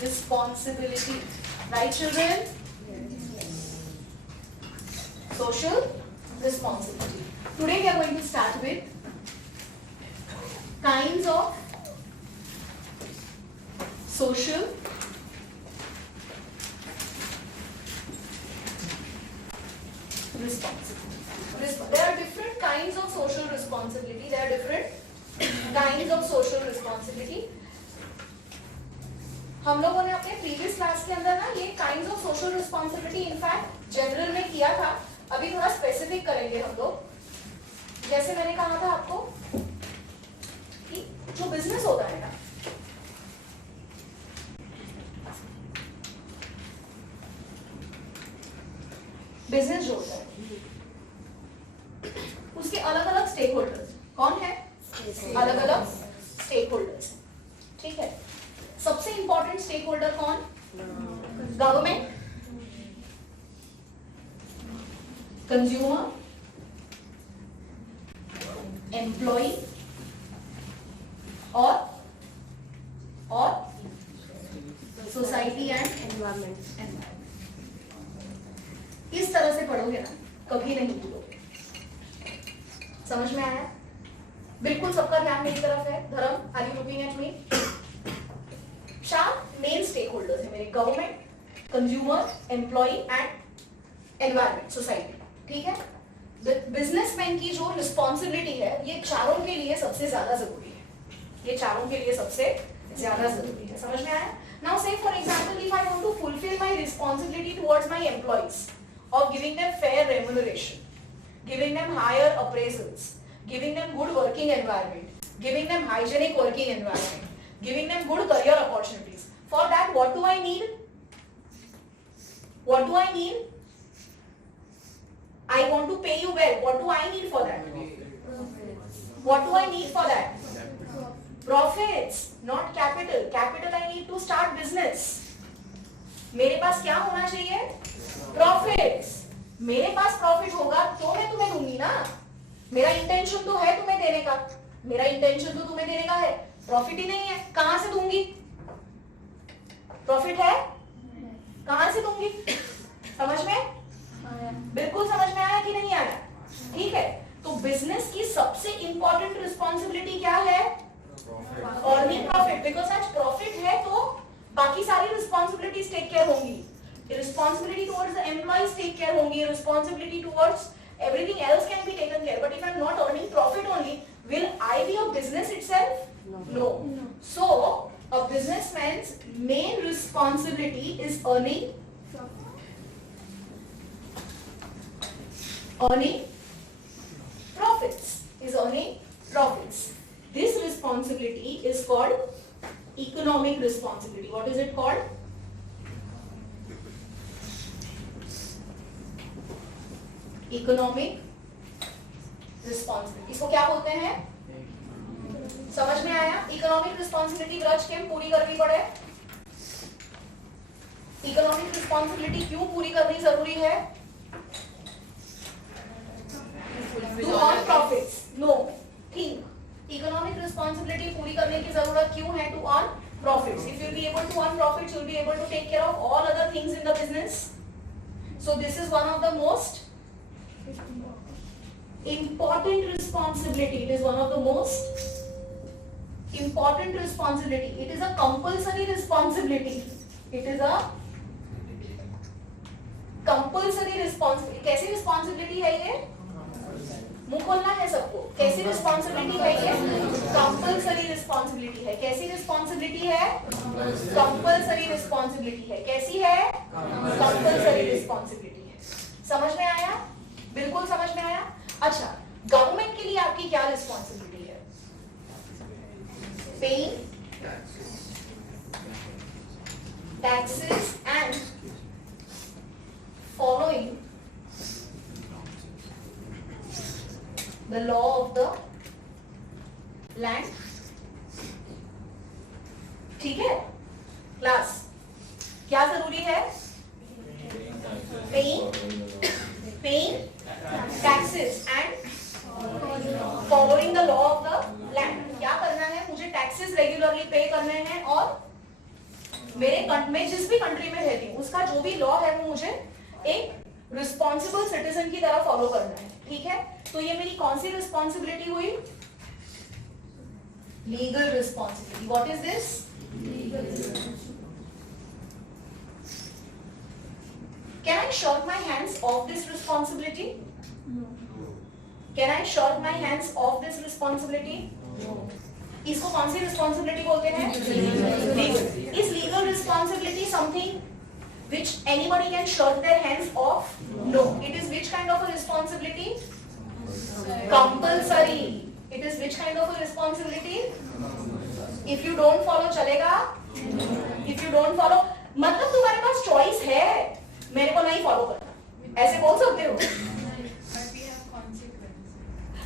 responsibility. Right, children? Social responsibility. Today we are going to start with kinds of social responsibility. There are different kinds of social responsibility. There are different kinds of social responsibility. हम लोगों ने अपने previous class के अंदर ना ये kinds of social responsibility in fact general में किया था. अभी थोड़ा स्पेसिफिक करेंगे हम लोग. जैसे मैंने कहा था आपको कि जो बिजनेस होता है ना, बिजनेस जो होता है उसके अलग अलग स्टेक होल्डर्स कौन है? अलग अलग स्टेक होल्डर्स. ठीक है. सबसे इंपॉर्टेंट स्टेक होल्डर कौन? गवर्नमेंट, कंज्यूमर, एम्प्लॉय और सोसाइटी एंड एनवायरमेंट. इस तरह से पढ़ोगे ना कभी नहीं भूलोगे. समझ में आया? बिल्कुल सबका ध्यान मेरी तरफ है. Dharam, are you looking at me? 4 main stakeholders है मेरे. Government, consumer, employ and environment, society. ठीक है. बिजनेसमैन की जो रिस्पॉन्सिबिलिटी है ये चारों के लिए सबसे ज्यादा जरूरी है. ये चारों के लिए सबसे ज्यादा जरूरी है. समझ में आया? Now say for example if I want to fulfil my responsibility towards my employees of giving them fair remuneration, giving them higher appraisals, giving them good working environment, giving them hygienic working environment, giving them good career opportunities. For that, what do I need? What do I need? I want to pay you well. What do I need for that? What do I need for that? Profits, not capital. Capital I need to start business. मेरे पास क्या होना चाहिए? Profits. मेरे पास profit होगा तो मैं तुम्हें दूंगी ना. मेरा इंटेंशन तो है तुम्हें देने का. मेरा इंटेंशन तो तुम्हें देने का है. प्रॉफिट ही नहीं है, कहां से दूंगी? प्रॉफिट है, कहां से दूंगी? समझ में? बिल्कुल समझ में आया कि नहीं आया? ठीक है. तो बिजनेस की सबसे इंपॉर्टेंट रिस्पॉन्सिबिलिटी क्या है? Earning profit. बिकॉज आज प्रॉफिट है तो बाकी सारी रिस्पॉन्सिबिलिटीज टेक केयर होंगी. Responsibility towards the employees take care होंगी. Responsibility towards everything else can be taken care. But if I'm not earning profit only, will I be a business itself? No. So a businessman's main responsibility is earning profits. Is earning profits. This responsibility is called economic responsibility. What is it called? Economic responsibility. इसको क्या बोलते हैं? समझ में आया? Economic responsibility Braj के पूरी करनी पड़े. इकोनॉमिक रिस्पॉन्सिबिलिटी क्यों पूरी करनी जरूरी है? To earn profits. No, think. Economic responsibility पूरी करने की जरूरत क्यों है? To earn profits. If you be able to earn profits you will be able to take care of all other things in the business. So this is one of the most important responsibility. It is one of the most important responsibility. It is a compulsory responsibility. It is a compulsory responsibility. कैसी responsibility है ये? मुंह खोलना है सबको. कैसी responsibility है ये? Compulsory responsibility है. कैसी responsibility है? Compulsory responsibility है. कैसी है? Compulsory responsibility है. समझ में आया? बिल्कुल समझ में आया. अच्छा, गवर्नमेंट के लिए आपकी क्या रिस्पॉन्सिबिलिटी है? Paying taxes and following the law of the land. ठीक है क्लास? क्या जरूरी है? Paying taxes and following the law of the land. क्या करना है? मुझे टैक्सेस रेगुलरली पे करने हैं और मैं जिस भी कंट्री में रहती हूँ उसका जो भी लॉ है वो मुझे एक रिस्पॉन्सिबल सिटीजन की तरह फॉलो करना है, ठीक है? तो ये मेरी कौन सी रिस्पॉन्सिबिलिटी हुई? Legal responsibility. What is this? Can I shirk my hands of this responsibility? No. Can I shirk my hands of this responsibility? No. इसको कौन सी रिस्पॉन्सिबिलिटी बोलते हैं? Legal. Is legal responsibility something which anybody can shirk their hands off? No. It is which kind of a responsibility? Compulsory. It is which kind of a responsibility? If you don't follow चलेगा? If you don't follow मतलब तुम्हारे पास choice है मेरे को नहीं follow करना, ऐसे बोल सकते हो?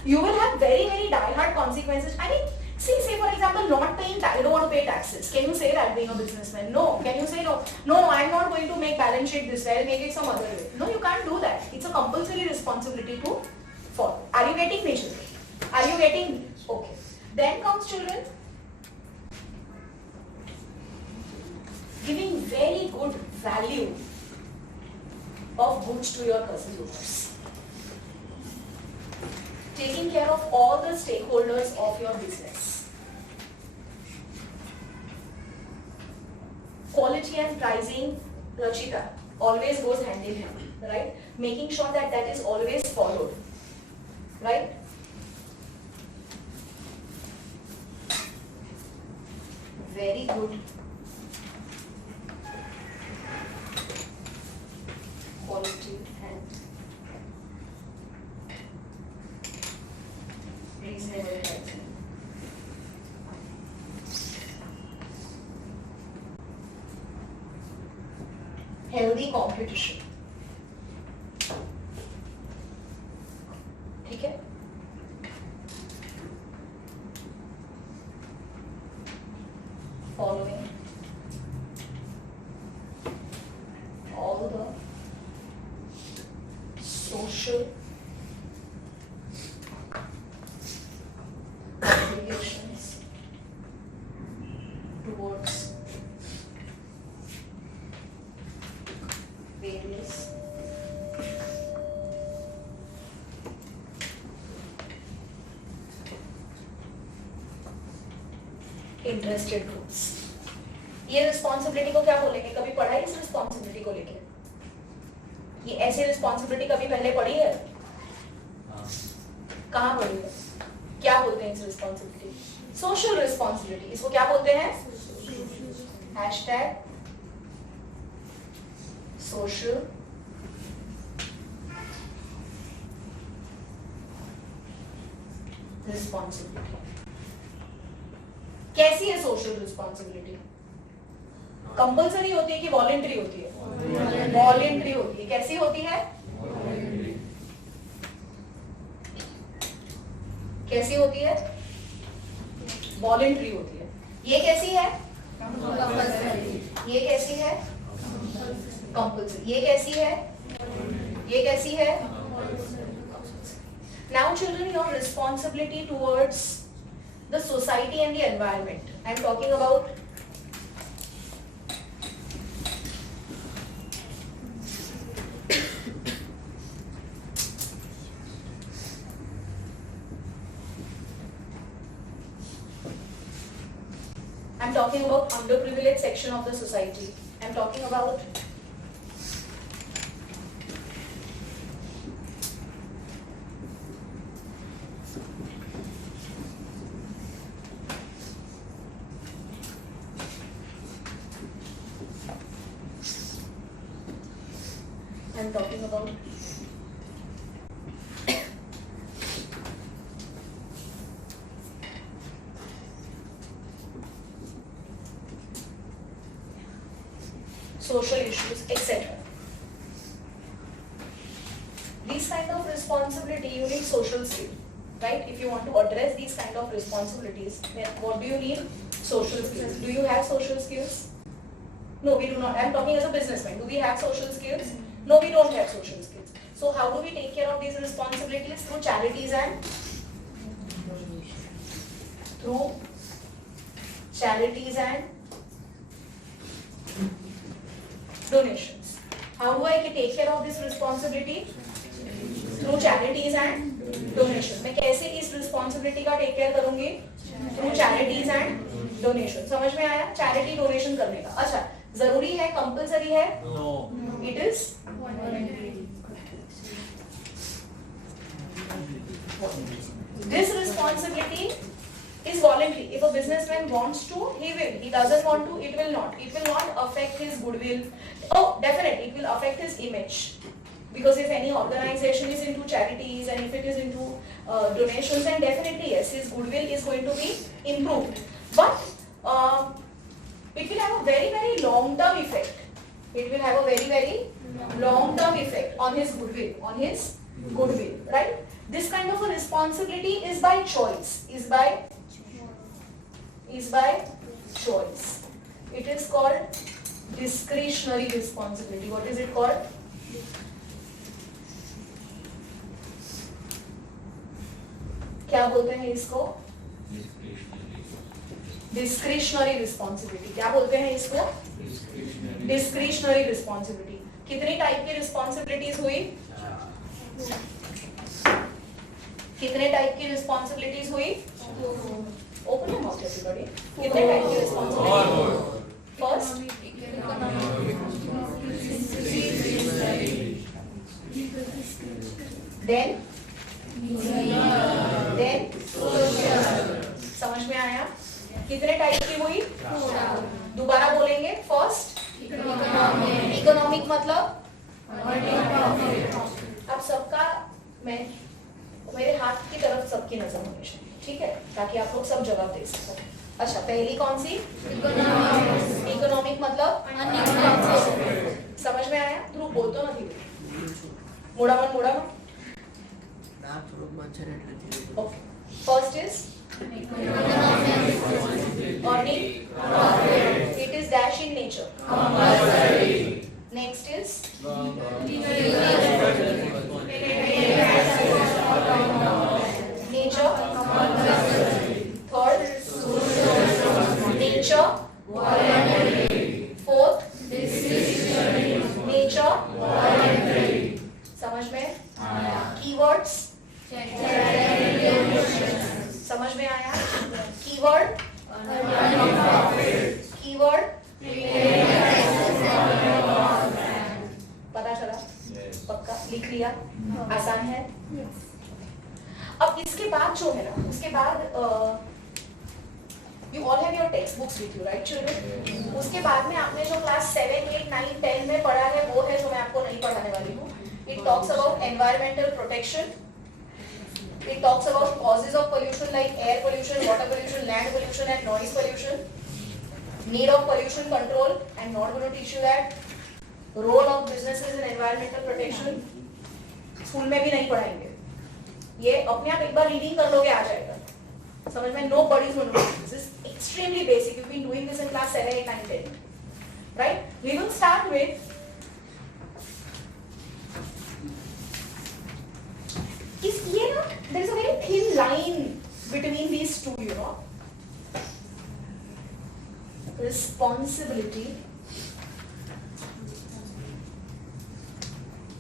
You will have very die-hard consequences. I mean, say for example, not paying tax. You don't want to pay taxes. Can you say that being a businessman? No. Can you say no? No, I'm not going to make balance sheet this way. I'll make it some other way. No, you can't do that. It's a compulsory responsibility to follow. Are you getting me, children? Are you getting me? Okay. Then comes children giving very good value of goods to your consumers. Taking care of all the stakeholders of your business. Quality and pricing, Rachita, always goes hand in hand, right? Making sure that that is always followed, right? Very good. Quality and reasonable pricing. Healthy competition. ठीक है? Following all the social obligations towards various interested groups. ये responsibility को क्या बोलेंगे? कभी पढ़ा है इस रिस्पॉन्सिबिलिटी को लेके? ये ऐसी रिस्पॉन्सिबिलिटी कभी पहले पढ़ी है? कहाँ पढ़ी है? क्या बोलते हैं इस रिस्पॉन्सिबिलिटी? Social responsibility. इसको क्या बोलते हैं? Hashtag social responsibility. कैसी है सोशल रिस्पॉन्सिबिलिटी? कंपल्सरी होती है कि वॉलेंट्री होती है? वॉलेंट्री होती है. कैसी होती है? कैसी होती है? वॉलेंट्री होती है. ये कैसी है? ये कैसी है? कंपल्सरी. ये कैसी है? ये कैसी है? Now children, your responsibility towards the society and the environment. I am talking about underprivileged section of the society. I am talking about social issues, etc. These kind of responsibility, you need social skill, right? If you want to address these kind of responsibilities, then what do you need? Social skills. Do you have social skills? No, we do not. I am talking as a businessman. Do we have social skills? No, we don't have social skills. So how do we take care of these responsibilities? Through charities and donations. How do I take care of this responsibility? Through charities and donations. मैं कैसे इस responsibility का take care करूँगी? Through charities and donations. समझ में आया? Charity donation करने का. अच्छा, जरूरी है, compulsory है? No. It is this responsibility is voluntary. If a businessman wants to, he will. He doesn't want to, it will not. It will not affect his goodwill. Oh, definitely, it will affect his image. Because if any organization is into charities and if it is into donations, then definitely yes, his goodwill is going to be improved. But it will have a very, very long-term effect. It will have a very, very long-term effect on his goodwill, right? This kind of a responsibility is by choice. Is by choice. It is called discretionary responsibility. What is it called? क्या बोलते हैं इसको? Discretionary responsibility. क्या बोलते हैं इसको? Discretionary responsibility. कितनी type की responsibilities हुई? कितने टाइप की responsibilities हुई? Open your mouth, everybody. कितने टाइप की responsibilities? First, then समझ में आया? कितने टाइप की हुई? दोबारा बोलेंगे. फर्स्ट इकोनॉमिक मतलब अब सबका मेरे हाथ की तरफ सबकी नजर होनी चाहिए, ठीक है, ताकि आप लोग सब जवाब दे सको. अच्छा, पहली कौन सी? इकोनॉमिक मतलब समझ में आया? ध्रुव बोल तो नहीं. मोड़ा मन okay. First is earning. It is dash in nature. Next is nature. Third, nature. Fourth, nature. समझ में? Keywords. समझ में आया? कीवर्ड पता चला? पक्का लिख लिया? आसान है? अब इसके बाद जो है ना, उसके बाद you all have your textbooks with you, right children? उसके बाद में आपने जो क्लास 7, 8, 9, 10 में पढ़ा है वो है जो मैं आपको नहीं पढ़ाने वाली हूँ. It talks about environmental protection. It talks about causes of pollution like air pollution, water pollution, land pollution and noise pollution. Need of pollution control. I'm not going to teach you that. Role of businesses in environmental protection. School में भी नहीं पढ़ाएंगे. ये अपने आप एक बार reading कर लोगे आ जाएगा. समझ में? Nobody is going to do this. This is extremely basic. You've been doing this in class 7, 8, 9, 10. Right? We will start with ये ना, there is a very thin line between these two, you know. Responsibility,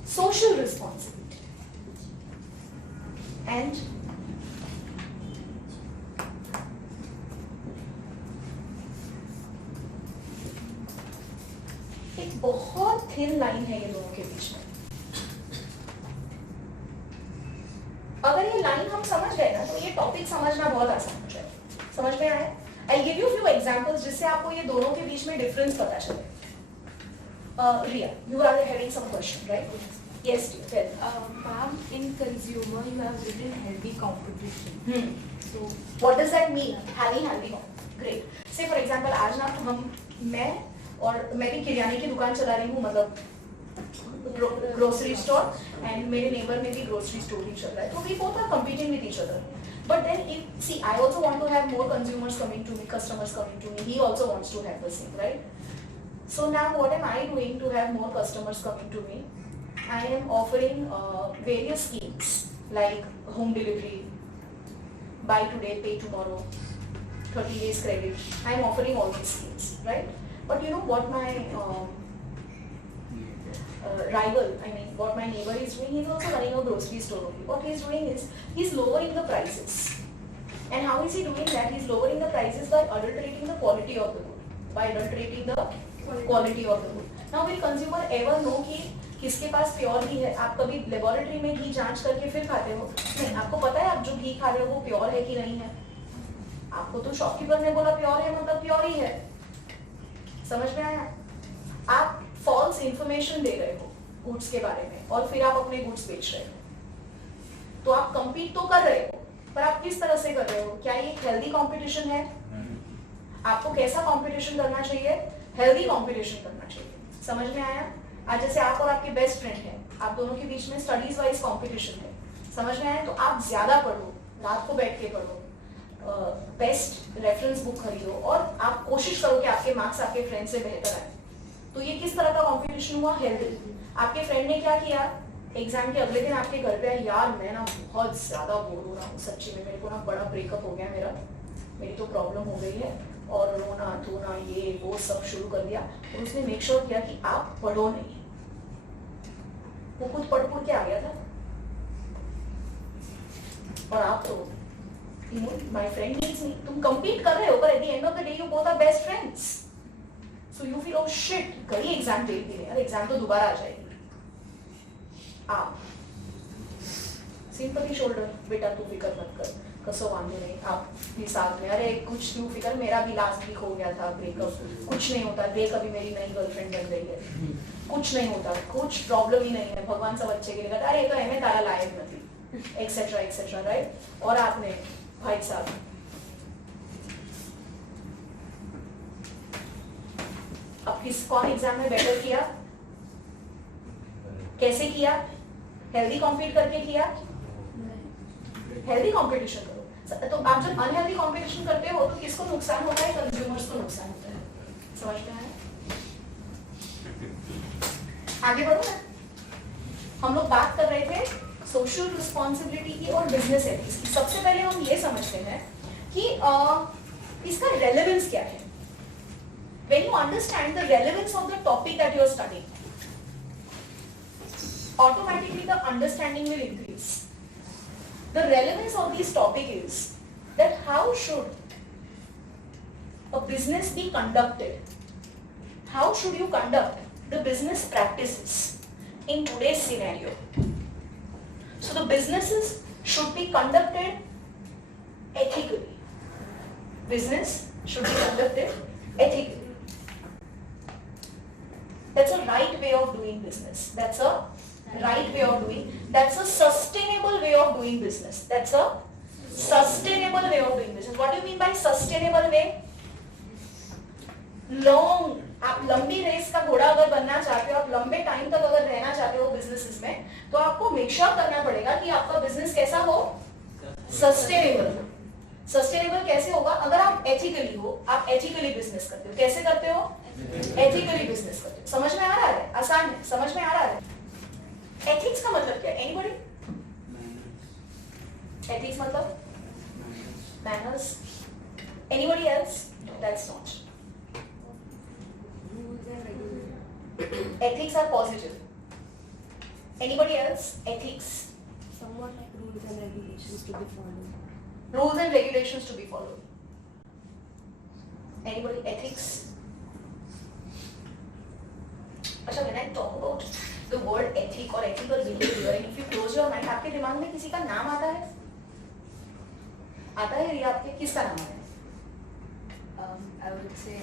social responsibility, and एक बहुत thin line है ये दोनों के बीच में. अगर ये लाइन हम समझ गए ना तो ये टॉपिक समझना बहुत आसान हो जाएगा. समझ में आया? I'll give you a few examples जिससे आपको ये दोनों के बीच में डिफरेंस पता चले. Ria, you are having some question, right? Yes, dear. Ma'am, in consumer you have written healthy competition. So what does that mean? Having healthy competition. Great. Say for example, आज ना मैं भी किराने की दुकान चला रही हूँ, मतलब grocery store, and मेरे neighbor में भी grocery store ही चल रहा है, तो we both are competing with each other. But then see, I also want to have more consumers coming to me, customers coming to me. He also wants to have the same, right? So now what am I doing to have more customers coming to me? I am offering various schemes like home delivery, buy today, pay tomorrow, 30 days credit. I am offering all these schemes, right? But you know what my rival, I mean what my neighbor is doing, he's also running a grocery store only. What he's doing is he's lowering the prices. And how is he doing that? He's lowering the prices by adulterating the quality of the good. By adulterating the quality of the good. Now will consumer ever know कि किसके पास pure घी है? आप कभी laboratory में घी जांच करके फिर खाते हो? नहीं, आपको पता है आप जो घी खा रहे हो वो प्योर है कि नहीं है? आपको तो शॉपकीपर ने बोला प्योर है मतलब प्योर ही है. समझ में आया? आप फॉल्स इंफॉर्मेशन दे रहे हो गुड्स के बारे में और फिर आप अपने गुड्स बेच रहे हो. तो आप कंपीट तो कर रहे हो, पर आप किस तरह से कर रहे हो? क्या ये हेल्दी कंपटीशन है? आपको कैसा कंपटीशन करना चाहिए? हेल्दी कंपटीशन करना चाहिए. समझ में आया? आज जैसे आप और आपके बेस्ट फ्रेंड हैं, आप दोनों के बीच में स्टडीज वाइज कंपटीशन है. समझ में आया? तो आप ज्यादा पढ़ो, रात को बैठ के पढ़ो, बेस्ट रेफरेंस बुक खरीदो और आप कोशिश करो कि आपके मार्क्स आपके फ्रेंड से बेहतर आए. तो ये किस तरह का कंपटीशन हुआ? हेल्दी. आपके फ्रेंड ने क्या किया? एग्जाम के अगले दिन आपके घर पे आया, यार मैं ना बहुत ज्यादा बोर हो रहा हूँ सच्ची में, मेरे को ना बड़ा ब्रेकअप हो गया, मेरी तो प्रॉब्लम हो गई है और रोना धोना ये वो सब शुरू कर दिया. और उसने मेक श्योर किया कि आप पढ़ो नहीं. वो खुद पढ़ के आ गया था और आप तो my friend needs me. तुम compete कर रहे हो पर at the end of the day you both are best friends. So you feel oh shit, कल ही एग्जाम दे दी यार, एग्जाम तो दोबारा आ जाएगी. आप सिंपली शोल्डर, बेटा तू फिक्र मत कर, कसो वांधो नहीं, आप भी साथ में, अरे कुछ क्यों फिक्र, मेरा भी लास्ट वीक हो गया था ब्रेकअप, कुछ नहीं होता, देख अभी मेरी नई गर्लफ्रेंड बन गई है, कुछ नहीं होता, कुछ प्रॉब्लम ही नहीं है, भगवान सब अच्छे के लिए करता, अरे तो एम तारा लायक नहीं, एक्सेट्रा राइट. और आपने भाई साहब अब कौन एग्जाम में बेटर किया? कैसे किया? हेल्दी कॉम्पीट करके किया? हेल्दी कंपटीशन करो. तो आप जब अनहेल्दी कंपटीशन करते हो तो किसको नुकसान होता है? कंज्यूमर्स को नुकसान होता है. समझ में आया? आगे बढ़ो ना. हम लोग बात कर रहे थे सोशल रिस्पॉन्सिबिलिटी की और बिजनेस एथिक्स की. सबसे पहले हम ये समझते हैं कि इसका रेलेवेंस क्या है. When you understand the relevance of the topic that you are studying, automatically the understanding will increase. The relevance of this topic is that how should a business be conducted? How should you conduct the business practices in today's scenario? So the businesses should be conducted ethically. Business should be conducted ethically. That's a right way of doing business. That's a right way of doing. That's a sustainable way of doing business. That's a sustainable way of doing business. What do you mean by sustainable way? Long, आप लंबी race का घोड़ा अगर बनना चाहते हो, आप लंबे टाइम तक अगर रहना चाहते हो बिजनेसेस में, तो आपको मेक श्योर करना पड़ेगा कि आपका बिजनेस कैसा हो? सस्टेनेबल. सस्टेनेबल कैसे होगा? अगर आप एथिकली हो, आप एथिकली बिजनेस करते हो. कैसे करते हो? एथिकली बिजनेस करते हो. समझ में आ रहा है? आसान है. समझ में आ रहा है? एथिक्स का मतलब क्या है? एनीबॉडी? एथिक्स मतलब manners. Anybody else? That's not. Ethics are positive. Anybody else? Ethics? Somewhat like rules and regulations to be followed. Rules and regulations to be followed. Anybody? Ethics? अच्छा, when I talk about the word ethic or ethical behavior, and if you close your mind, आपके दिमाग में किसी का नाम आता है? आता है रिया? आपके किसका नाम आता है? I would say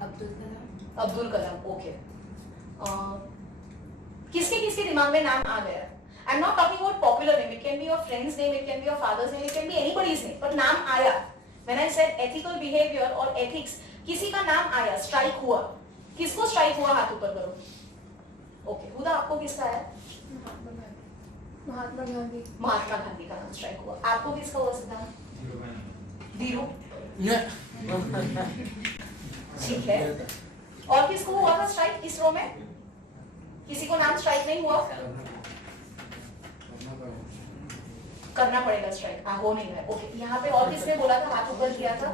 Abdul Kalam. Abdul Kalam. Okay. किसके दिमाग में नाम आ गया? I am not talking about popular name. It can be your friends name, it can be your father's name, it can be anybody's name, पर नाम आया. When I said ethical behaviour और ethics, किसी का नाम आया, स्ट्राइक हुआ. किसको स्ट्राइक हुआ? हाथ ऊपर करो. ओके. हुदा, आपको किसका आया? महात्मा गांधी. महात्मा गांधी का नाम स्ट्राइक हुआ. आपको किसका हुआ? सिद्धांत धीरू. ठीक है. और किसको हुआ था स्ट्राइक इस रो में? किसी को नाम स्ट्राइक नहीं हुआ? करना पड़ेगा स्ट्राइक. हो नहीं है. ओके. यहाँ पे और किसने बोला था? हाथ ऊपर किया था.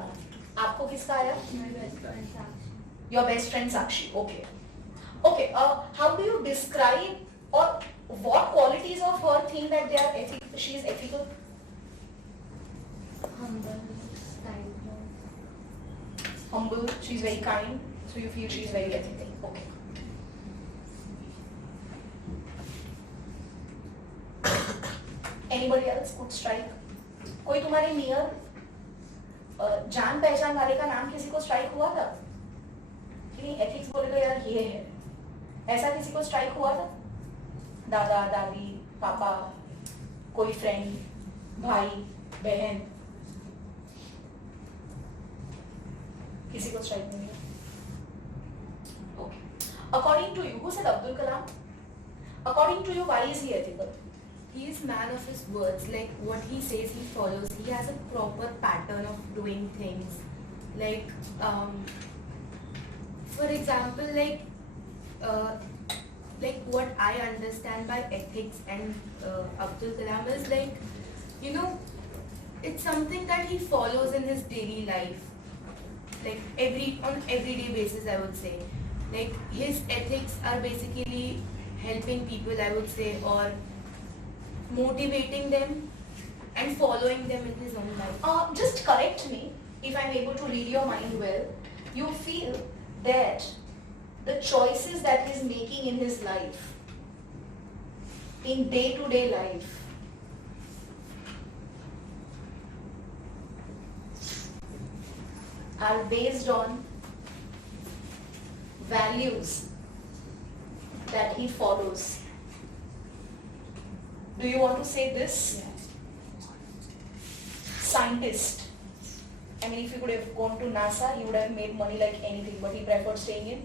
आपको किसका आया? Your best friend Sakshi. Okay. Okay, how do you describe or what qualities of her think that they are ethical? She is ethical. Humble, kind. Humble. She's very kind. So you feel she's very ethical. Okay. Anybody else could strike? कोई तुम्हारे near जान पहचान वाले का नाम किसी को strike हुआ था कि नहीं? एथिक्स बोले तो यार ये है, ऐसा किसी को स्ट्राइक हुआ था? दादा दादी पापा, कोई फ्रेंड, भाई बहन, किसी को स्ट्राइक नहीं हुआ? Okay. According to you, who said Abdul Kalam? According to you, why is he ethical? He is man of his words. Like what he says, he follows. He has a proper pattern of doing things. Like, for example, like what I understand by ethics and Abdul Kalam is like, you know, it's something that he follows in his daily life. Like on everyday basis, I would say. Like his ethics are basically helping people, I would say, or motivating them and following them in his own life. Just correct me if I'm able to read your mind well. You feel that the choices that he's making in his life, in day-to-day life, are based on values that he follows. Do you want to say this? Scientist. I mean, if he could have gone to NASA, he would have made money like anything, but he preferred staying in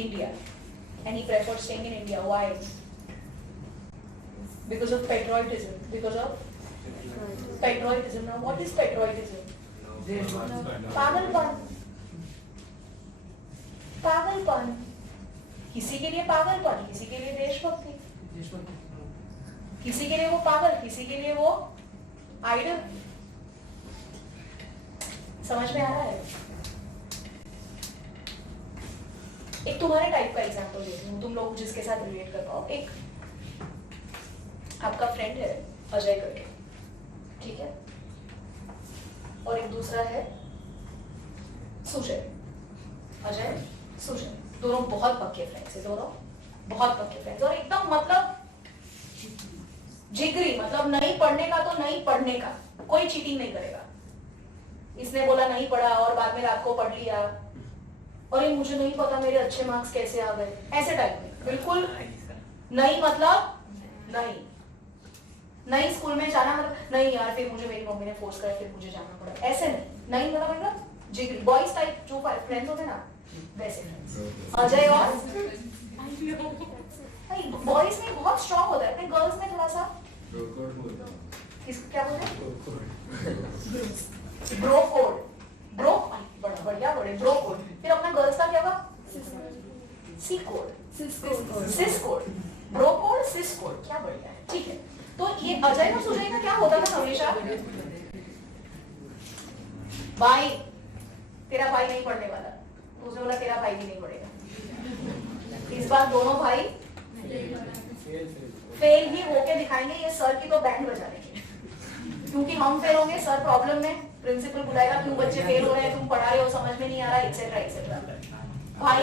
India. And he preferred staying in India. Why? Because of patriotism. Because of patriotism. Now, what is patriotism? पागलपन. पागलपन. किसी के लिए पागलपन, किसी के लिए देशभक्ति. किसी के लिए वो पागल, किसी के लिए वो आइडल. समझ में आ रहा है? एक तुम्हारे टाइप का एग्जांपल देती हूँ, तुम लोग जिसके साथ रिलेट कर पाओ. एक आपका फ्रेंड है अजय करके, ठीक है, और एक दूसरा है सुजय. अजय सुजय दोनों बहुत पक्के फ्रेंड्स है, दोनों बहुत पक्के फ्रेंड्स, और एकदम मतलब जिगरी, मतलब नहीं पढ़ने का तो नहीं पढ़ने का, कोई चीटिंग नहीं करेगा. इसने बोला नहीं पढ़ा और बाद में रात को पढ़ लिया, और ये मुझे नहीं पता मेरे अच्छे मार्क्स कैसे आ गए, ऐसे टाइप में. बिल्कुल नहीं, मतलब नहीं. नहीं स्कूल में जाना, मतलब नहीं यार फिर मुझे मेरी मम्मी ने फोर्स करा फिर मुझे जाना पड़ा, ऐसे नहीं. नहीं मतलब जिगरी बॉयज टाइप जो फ्रेंड्स होते ना, वैसे फ्रेंड्स. अजय और बॉयज में बहुत स्ट्रॉन्ग होता है, गर्ल्स में थोड़ा सा क्या बोलते हैं, ब्रो कोड. ब्रो बड़ा बढ़िया वर्ड है, ब्रो कोड. फिर अपना गर्ल्स का क्या होगा? सी कोड, सिस कोड. ब्रो कोड, सिस कोड, क्या बढ़िया है. ठीक है, तो ये अजय और सुजय का क्या होता था हमेशा? भाई तेरा भाई नहीं पढ़ने वाला, उसने बोला तेरा भाई भी नहीं पढ़ेगा. इस बार दोनों भाई फेल ही होके दिखाएंगे, ये सर की तो बैंड बजा देंगे, क्योंकि हम फेल होंगे, सर प्रॉब्लम में, प्रिंसिपल बुलाएगा क्यों बच्चे फेल हो रहे हैं, तुम पढ़ा रहे हो समझ में नहीं आ रहा, एक्सेट्रा एक्सेट्रा. भाई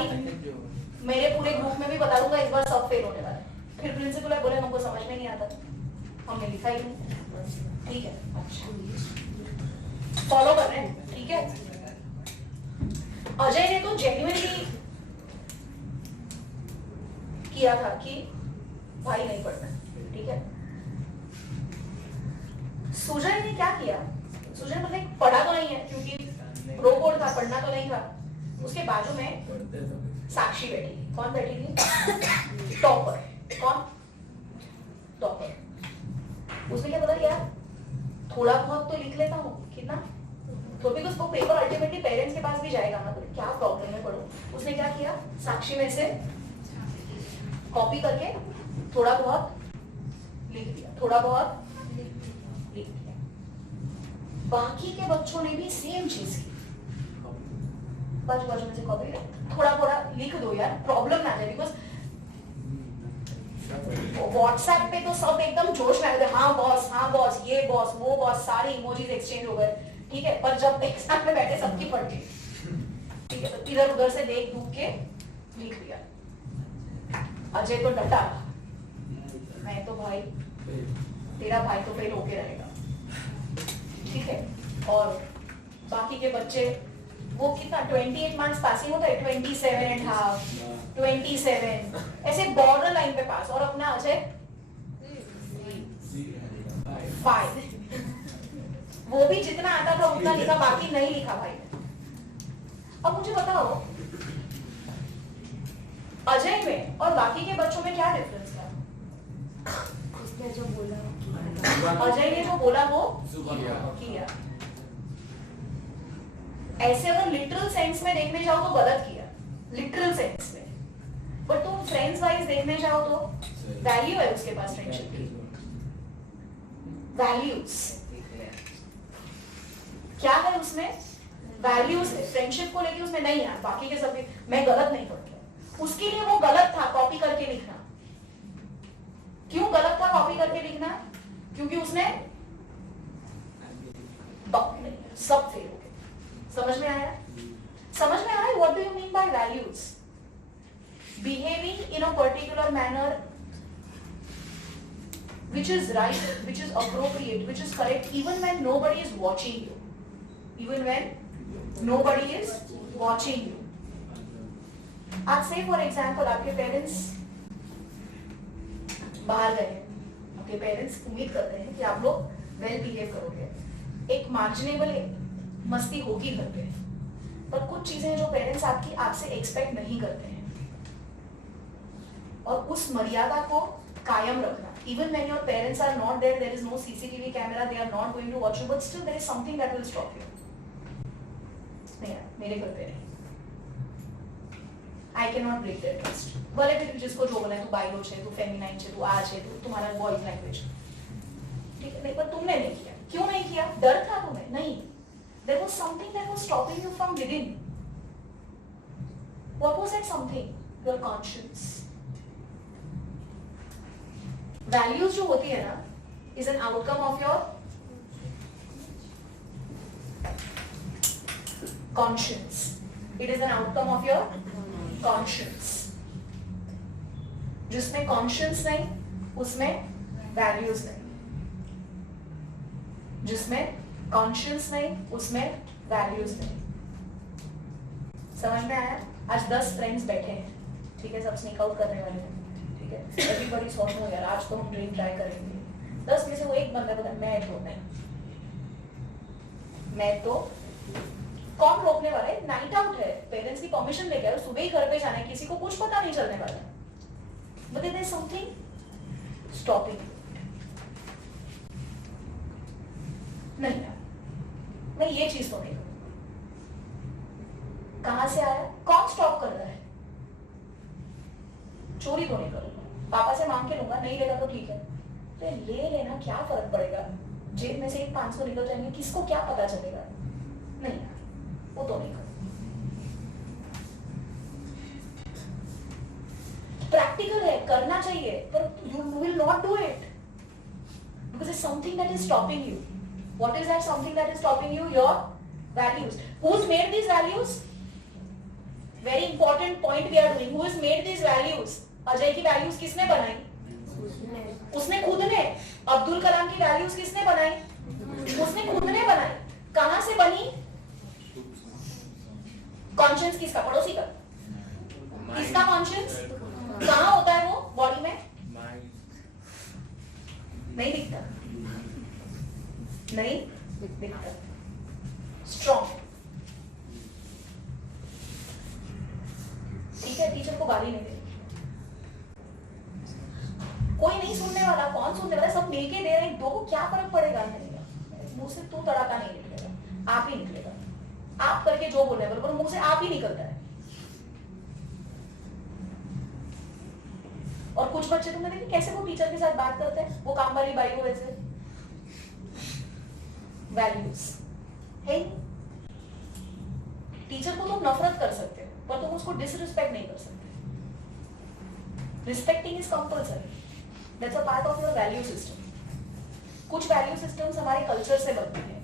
मेरे पूरे ग्रुप में भी बता दूंगा इस बार सब फेल होने वाला है. फिर प्रिंसिपल बोले हमको समझ में नहीं आता, हमने लिखा ही नहीं. ठीक है, अच्छा फॉलो कर रहे हैं. ठीक है, अजय ने तो जेन्युइनली किया था कि भाई नहीं पढ़ना. ठीक है, सुजय ने क्या किया? सुजय मतलब पढ़ा तो नहीं है क्योंकि रोबोट था, पढ़ना तो नहीं था. उसके बाजू में साक्षी बैठी. कौन बैठी थी? टॉपर. कौन? टॉपर. उसने क्या पता यार थोड़ा बहुत तो लिख लेता हूँ, कितना तो भी उसको पेपर अल्टीमेटली पेरेंट्स के पास भी जाएगा ना, तो क्या प्रॉब्लम है, पढ़ो. उसने क्या किया? साक्षी में से कॉपी करके थोड़ा बहुत लिख दिया, थोड़ा बहुत लिख दिया. बाकी के बच्चों ने भी सेम चीज की, बाजू बाजू में से कॉपी, थोड़ा थोड़ा लिख दो यार, प्रॉब्लम ना जाए. बिकॉज व्हाट्सएप पे तो सब एकदम जोश में आ गए, हाँ बॉस, ये बॉस, वो बॉस, सारे इमोजीज एक्सचेंज हो गए, ठीक है। पर जब एग्जाम में बैठे सबकी फट गई, ठीक है। तो इधर उधर से देख दुख के लिख दिया। अजय तो डटा, मैं तो भाई, तेरा भाई तो फेल होके रहेगा, ठीक है। और बाकी के बच्चे वो कितना 28 मार्क्स पासिंग होता है, 27.5, 27 ऐसे बॉर्डर लाइन पे पास, और अपना अजय 5। वो भी जितना आता था उतना लिखा, बाकी नहीं लिखा भाई। अब मुझे बताओ अजय में और बाकी के बच्चों में क्या डिफरेंस था? उसने जो बोला, अजय ने जो बोला वो किया। ऐसे अगर लिटरल सेंस में देखने जाओ तो गलत किया, लिटरल सेंस में। बट तुम फ्रेंड्स वाइज देखने जाओ तो वैल्यू है उसके पास, फ्रेंडशिप की वैल्यूज क्या है उसमें, वैल्यूज है। फ्रेंडशिप को लेके उसमें नहीं है, बाकी के सभी मैं गलत नहीं करता, उसके लिए वो गलत था कॉपी करके लिखना। क्यों गलत था कॉपी करके लिखना? क्योंकि उसने सब फेल हो गए। समझ में आया? समझ में आया? What do you mean by values? Behaving in a particular manner which is right, which is appropriate, which is correct, even when nobody is watching you. Even when nobody is watching you. आज से for example आपके parents बाहर गए, आपके parents उम्मीद करते हैं कि आप लोग वेल बिहेव करोगे, एक मार्जिनेबल मस्ती होगी घर पे, पर कुछ चीजें जो पेरेंट्स आपकी आपसे एक्सपेक्ट नहीं करते हैं, और उस मर्यादा को कायम रखना। Even when your parents are not there, there is no CCTV camera, they are not going to watch you, but still there is something that will stop you. नहीं यार, मेरे घर पे नहीं, I cannot break their trust. भले फिर जिसको जो बोला है, तू बायो है, तू फेमिनाइन है, तू आज है, तू तुम्हारा बॉयज लैंग्वेज, ठीक है। नहीं, पर तुमने नहीं किया। क्यों नहीं किया? डर था तुम्हें? नहीं, there was something that was stopping you from within. What was that something? Your conscience. Values जो होती है ना, is an outcome of your conscience. It is an outcome of your conscience. जिसमें कॉन्शियंस नहीं, उसमें वैल्यूज नहीं। जिसमें conscience नहीं, उसमें वैल्यूज नहीं। समझ में आया? आज 10 फ्रेंड्स बैठे हैं, ठीक है, सब स्नीक आउट करने वाले हैं, ठीक है। एवरीबॉडी सॉट नो यार, आज तो हम ड्रिंक ट्राई करेंगे। 10 में से वो एक बंदा बोला मैं तो नहीं, मैं तो। कौन रोकने वाला है? नाइट आउट है, पेरेंट्स की परमिशन लेके आए, सुबह ही घर पे जाना है, किसी को कुछ पता नहीं चलने वाला। But there is something stopping. नहीं यार, मैं ये चीज तो नहीं करूंगा। कहां से आया? कौन स्टॉप कर रहा है? चोरी तो नहीं करूंगा, पापा से मांग के लूंगा, नहीं लेगा तो ठीक है, तो ले लेना, क्या फर्क पड़ेगा? जेब में से 500 निकल जाएंगे, किसको क्या पता चलेगा? नहीं यार, वो तो नहीं करूंगा। प्रैक्टिकल है, करना चाहिए, पर you will not do it because it's something that is stopping you. What is that something that is stopping you? Your values. Who has made these values? Very important point we are doing. Who has made these values? Ajay की values किसने बनाई? उसने खुद ने। अब्दुल कलाम की values किसने बनाई? उसने खुद ने बनाई। कहां से बनी? कॉन्शियंस किसका? पड़ोसी का। किसका कॉन्शियंस? कहां होता है वो? बॉडी में नहीं दिखता, नहीं दिखता। स्ट्रॉन्ग, ठीक है। टीचर को गाली नहीं देनी, कोई नहीं सुनने वाला। कौन सुनने वाला? सब मिलके दे रहे हैं, दो को क्या फर्क पड़ेगा? नहीं, मुंह से तू तड़ाका नहीं निकलेगा, आप ही निकलेगा। आप करके जो बोल रहे हैं, मुंह से आप ही निकलता है। और कुछ बच्चे तुमने देखे कैसे वो टीचर के साथ बात करते हैं, वो काम वाली बाई को वैसे। वैल्यूज है, टीचर को तुम नफरत कर सकते हो, पर तुम उसको डिसरिस्पेक्ट नहीं कर सकते। Respecting is compulsory. That's a part of your value system. कुछ वैल्यू सिस्टम्स हमारे कल्चर से बनती है,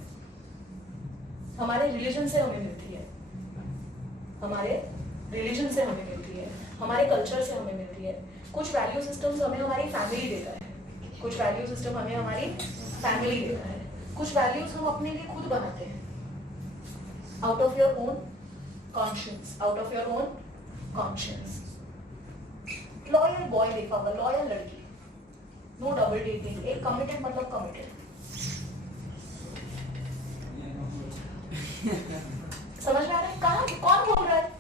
हमारे रिलीजन से हमें मिलती है, हमारे रिलीजन से हमें मिलती है, हमारे कल्चर से हमें मिलती है. कुछ वैल्यू सिस्टम्स हमें हमारी फैमिली देता है, कुछ वैल्यू सिस्टम हमें हमारी फैमिली देता है, कुछ वैल्यूज हम अपने लिए खुद बनाते हैं. Out of your own conscience, out of your own conscience. Loyal boy देखा होगा, लॉयल लड़की, नो डबल डेटिंग, एक कमिटेड मतलब कमिटेड. समझ में आ रहा है? कहाँ कौन बोल रहा है?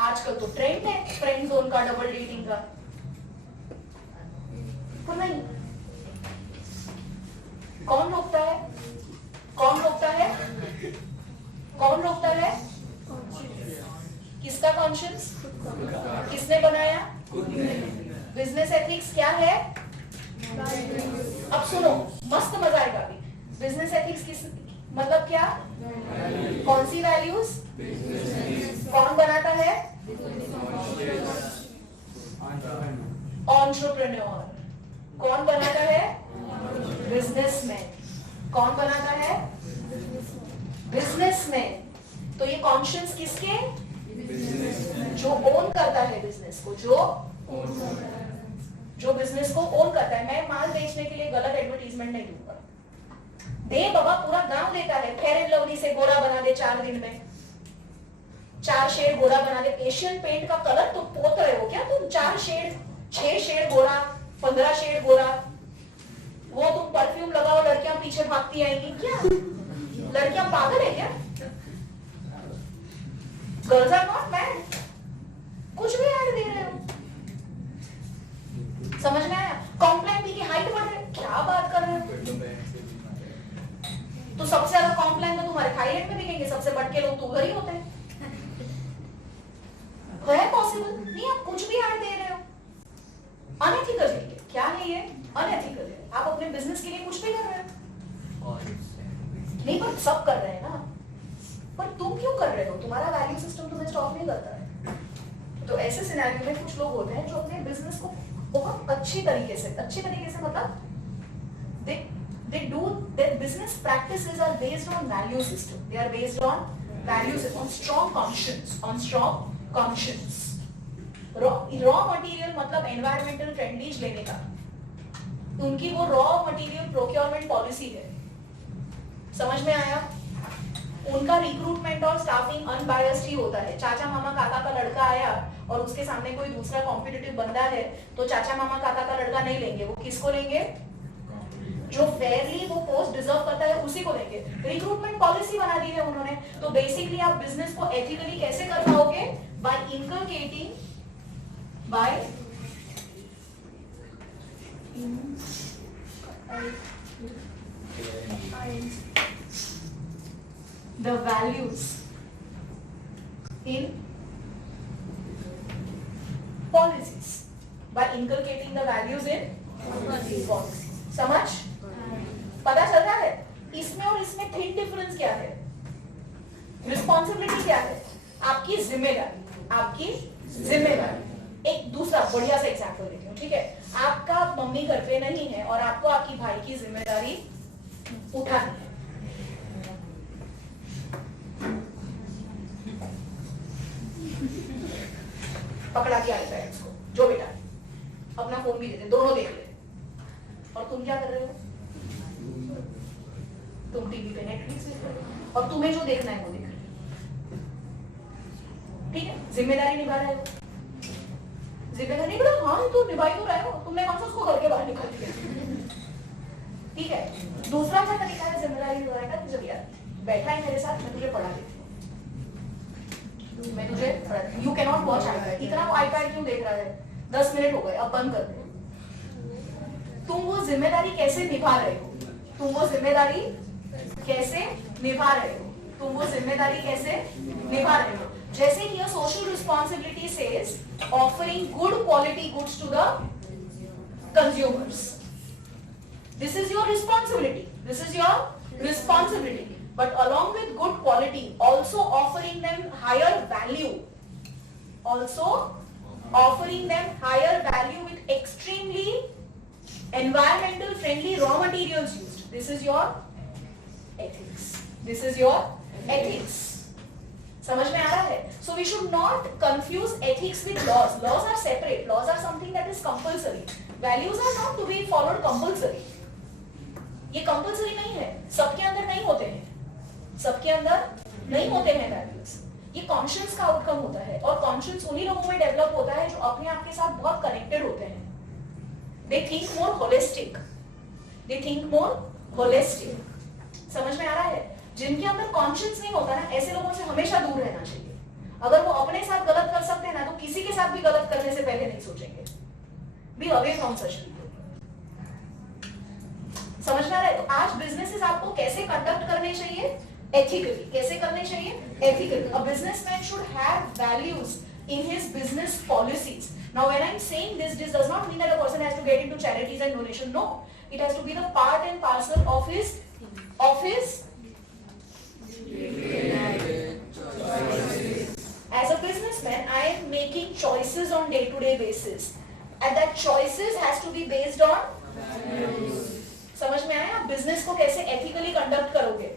आजकल तो ट्रेंड है फ्रेंड जोन का, डबल डेटिंग का. तो नहीं, कौन रोकता है? कौन रोकता है? कौन रोकता है? किसका कॉन्शियस? किसने बनाया? बिजनेस एथिक्स क्या है? अब सुनो, मस्त मजा आएगा अभी. बिजनेस एथिक्स किस मतलब क्या? कौन सी वैल्यूज? कौन बनाता है? एंटरप्रेन्योर. कौन बनाता है? बिजनेसमैन. कौन बनाता है? बिजनेसमैन. तो ये कॉन्शियस किसके? जो ओन करता है बिजनेस को, जो बिजनेस को ओन करता है. मैं माल बेचने के लिए गलत एडवर्टीजमेंट नहीं दूंगा. दे बाबा, पूरा गांव देता है. फेयर एंड लवली से गोरा बना दे 4 दिन में, 4 शेड गोरा बना दे. एशियन पेंट का कलर तो पोत रहे हो क्या तुम? 4 शेड, 6 शेड गोरा, 15 शेड गोरा. वो तुम परफ्यूम लगाओ, लड़कियां पीछे भागती आएंगी क्या? लड़कियां पागल है क्या? Girls are not mad. कुछ भी ऐड दे रहे हो. समझ में आया? कॉम्प्लान की हाइट बढ़ रही, क्या बात कर रहे हो? तो सबसे ज्यादा कॉम्प्लान तो तुम्हारे थाईलैंड में दिखेंगे, सबसे बटके लोग तो उधर ही होते हैं. है पॉसिबल? नहीं, आप कुछ भी ऐड दे रहे हो. अनएथिकल है. क्या है ये? अनएथिकल है. आप अपने बिजनेस के लिए कुछ भी कर रहे हो. नहीं, पर सब कर रहे हैं ना. पर तुम क्यों कर रहे हो? तुम्हारा वैल्यू सिस्टम तुम्हें स्टॉप नहीं करता है. तो ऐसे सिनेरियो में कुछ लोग होते हैं जो अपने बिजनेस को बहुत अच्छी तरीके से मतलब they do their business practices are based on value system. They are based on values, on strong conscience. Raw material मतलब environmental friendly लेने का. उनकी वो raw material procurement policy है. समझ में आया? उनका रिक्रूटमेंट और स्टाफिंग अनबायस्ड ही होता है. चाचा मामा काका का लड़का आया और उसके सामने कोई दूसरा कॉम्पिटिटिव बंदा है, तो चाचा मामा काका का लड़का नहीं लेंगे. वो किसको लेंगे? जो फेयरली वो पोस्ट डिजर्व करता है उसी को देंगे. रिक्रूटमेंट पॉलिसी बना दी है उन्होंने. तो बेसिकली आप बिजनेस को एथिकली कैसे कर पाओगे? By inculcating the values in policies. By inculcating the values in policies. समझ? पता चल रहा है? इसमें और इसमें थिन डिफरेंस क्या है? रिस्पॉन्सिबिलिटी क्या है? आपकी जिम्मेदारी. एक दूसरा बढ़िया सा एग्जाम्पल देती हूँ, ठीक है? आपका मम्मी घर पे नहीं है और आपको आपकी भाई की जिम्मेदारी उठानी है. पकड़ा के आईपैड इसको, जो बेटा अपना फोन भी देते, दोनों देख ले. और तुम क्या कर रहे हो? तुम टीवी पे नेटफ्लिक्स देख रहे हो और तुम्हें जो देखना है वो देख रहे हो. ठीक है? जिम्मेदारी निभा रहे हो. जिम्मेदारी बड़ा, हाँ तो निभाई तो रहे हो. तुमने कौन सा उसको घर के बाहर निकाल दिया? ठीक है? दूसरा क्या तरीका है जिम्मेदारी निभाने का? जब यार बैठा है मेरे साथ, मैं तुझे पढ़ा देती हूँ. मैं तुझे you can not watch iPad. इतना वो आईपैड क्यों देख रहा है? 10 मिनट हो गए, अब बंद कर दे. तुम वो जिम्मेदारी कैसे निभा रहे हो? तुम वो जिम्मेदारी कैसे निभा रहे हो? तुम वो जिम्मेदारी कैसे निभा रहे हो? जैसे कि social responsibility says offering good quality goods to the consumers. This is your responsibility. This is your responsibility. But along with good quality, also offering them higher value. Also offering them higher value with extremely environmental friendly raw materials used. This is your ethics. This is your ethics. समझ में आ रहा है? So we should not confuse ethics with laws. Laws are separate. Laws are something that is compulsory. Values are not to be followed compulsory. ये compulsory नहीं है. सबके अंदर नहीं होते हैं. सबके अंदर नहीं होते हैं values. ये conscience का outcome होता है और conscience उन्हीं लोगों में develop होता है जो अपने आप के साथ बहुत connected होते हैं. They think more holistic. They think more holistic. समझ में आ रहा है? जिनके अंदर कॉन्शियस नहीं होता ना, ऐसे लोगों से हमेशा दूर रहना चाहिए. अगर वो अपने साथ गलत कर सकते हैं ना, तो किसी के साथ भी गलत करने से पहले नहीं सोचेंगे. Be away from such people. समझ में आ रहा है? तो आज बिजनेसेस आपको कैसे कंडक्ट करने चाहिए? एथिकली. कैसे करने चाहिए? Ethically. A businessman should have values in his business policies. Now when I'm saying this does not mean that a person has to get into charities and donation. No. It has to be the part and parcel of his as a businessman, I am making choices on day-to-day basis, and that choices has to be based on values. समझ में आया? आप business को कैसे ethically conduct करोगे?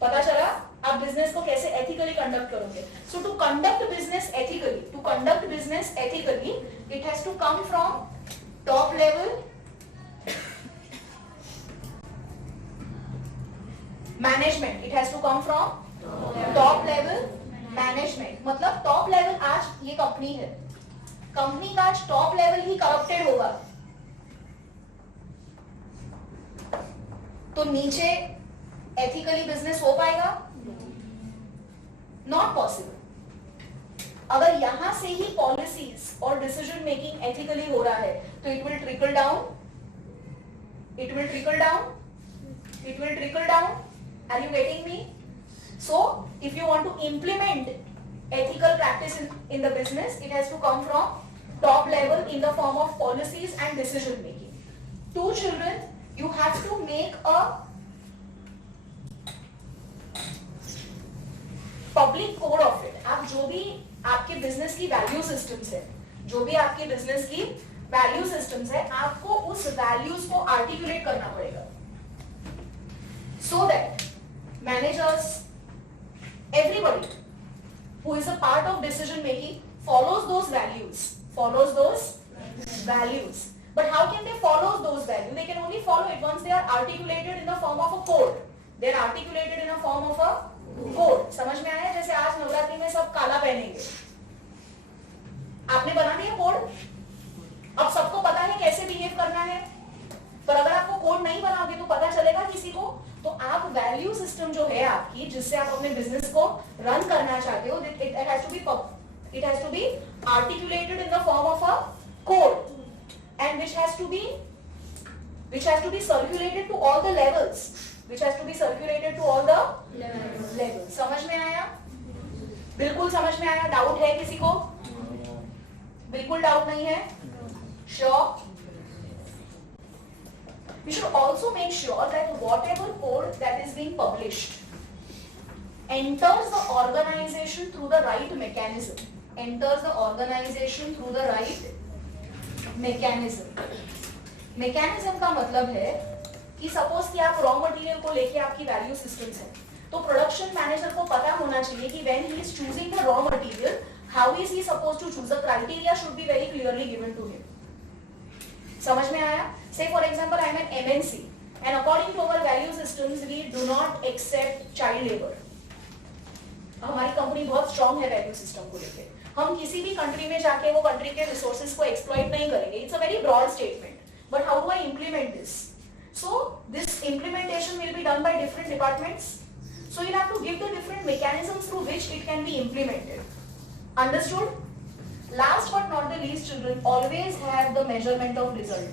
पता चला? आप बिजनेस को कैसे एथिकली कंडक्ट करोगे? So to conduct business ethically, it has to come from top level management. It has to come from top level management. मतलब टॉप लेवल, आज ये कंपनी है, कंपनी का आज टॉप लेवल ही करप्टेड होगा तो नीचे एथिकली बिजनेस हो पाएगा? Not possible. अगर यहां से ही पॉलिसीज और डिसीजन मेकिंग एथिकली हो रहा है तो it will trickle down. Are you getting me? So, if you want to implement ethical practice in the business, it has to come from top level in the form of policies and decision making. 2 children, you have to make a public code of it. आप जो भी आपके business की value systems है, जो भी आपके business की वैल्यू सिस्टम्स है, आपको उस वैल्यूज को आर्टिकुलेट करना पड़ेगा. So that managers, everybody who is a part of decision making follows those values. But how can they follow those values? They can only follow it once they are articulated in the form of a code. They are articulated in a form of a code. समझ में आया? जैसे आज नवरात्रि में सब काला पहनेंगे, आपने बना दिया कोड. अब सबको पता है कैसे बिहेव करना है, पर अगर आपको कोड नहीं बनाओगे तो पता चलेगा किसी को? तो आप वैल्यू सिस्टम जो है आपकी, जिससे आप अपने बिजनेस को रन करना चाहते हो, it has to be articulated in the form of a code, and which has to be circulated to all the levels. समझ में आया? बिल्कुल समझ में आया? डाउट है किसी को? बिल्कुल डाउट नहीं है? Sure? We should also make sure that whatever code that is being published enters the organization through the right mechanism. Mechanism का मतलब है कि सपोज कि आप रॉ मटेरियल को लेके आपकी वैल्यू सिस्टम्स है, तो प्रोडक्शन मैनेजर को पता होना चाहिए कि when he is choosing the raw material, how is he supposed to choose? The criteria should be very clearly given to him. समझ में आया? Say for example, I am an MNC, and according to our value systems, we do not accept child labor. हमारी company बहुत strong है value system को लेके. हम किसी भी कंट्री में जाके वो कंट्री के रिसोर्सेज को एक्सप्लॉइट नहीं करेंगे. It's a very broad statement, but how do I implement this? So this implementation will be done by different departments. So you have to give the different mechanisms through which it can be implemented. Understood? Last but not the least, children, always have the measurement of result.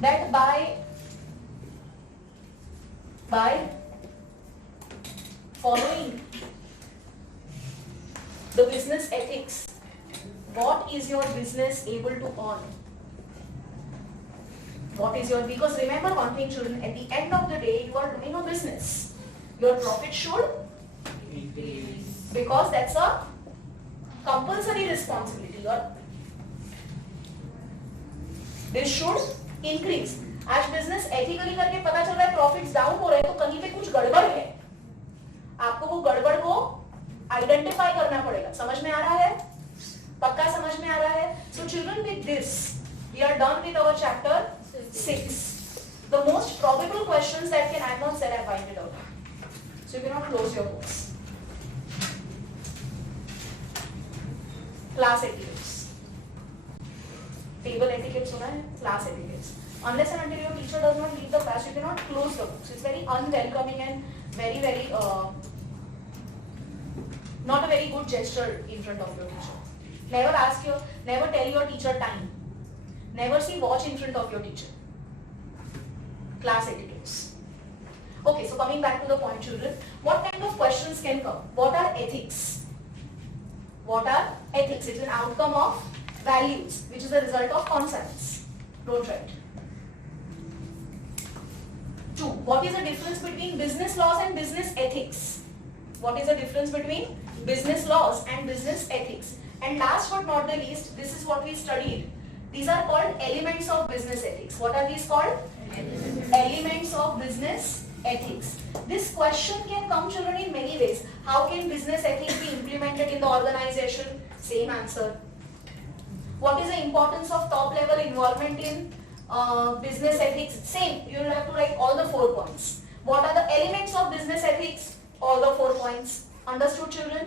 That by following the business ethics, what is your business able to earn? Because remember one thing, children, at the end of the day, you are doing a business. Your profit should increase, because that's a compulsory responsibility. This should increase. आज business ethically करके पता चल रहा है profits down हो रहे हैं तो कहीं पे कुछ गड़बड़ है. आपको वो गड़बड़ को आइडेंटिफाई करना पड़ेगा. समझ में आ रहा है? पक्का समझ में आ रहा है? So children, with this we are done with our chapter 6. The most probable questions that I have not said I find it out. So you cannot close your books. Class etiquettes. Table etiquette सुना है? Class etiquettes. Unless and until your teacher does not leave the class, you cannot close the books. It's very unwelcoming and very not a very good gesture in front of your teacher. Never tell your teacher time. Never see watch in front of your teacher. Class etiquettes. Okay, so coming back to the point, children, what kind of questions can come? What are ethics? What are ethics? It's an outcome of values, which is the result of conscience. Don't write. 2. What is the difference between business laws and business ethics? What is the difference between business laws and business ethics? And last but not the least, this is what we studied. These are called elements of business ethics. What are these called? Elements of business ethics. This question can come, children, in many ways. How can business ethics be implemented in the organization? Same answer. What is the importance of top level involvement in business ethics? Same. You will have to write all the 4 points. What are the elements of business ethics? All the 4 points. Understood, children?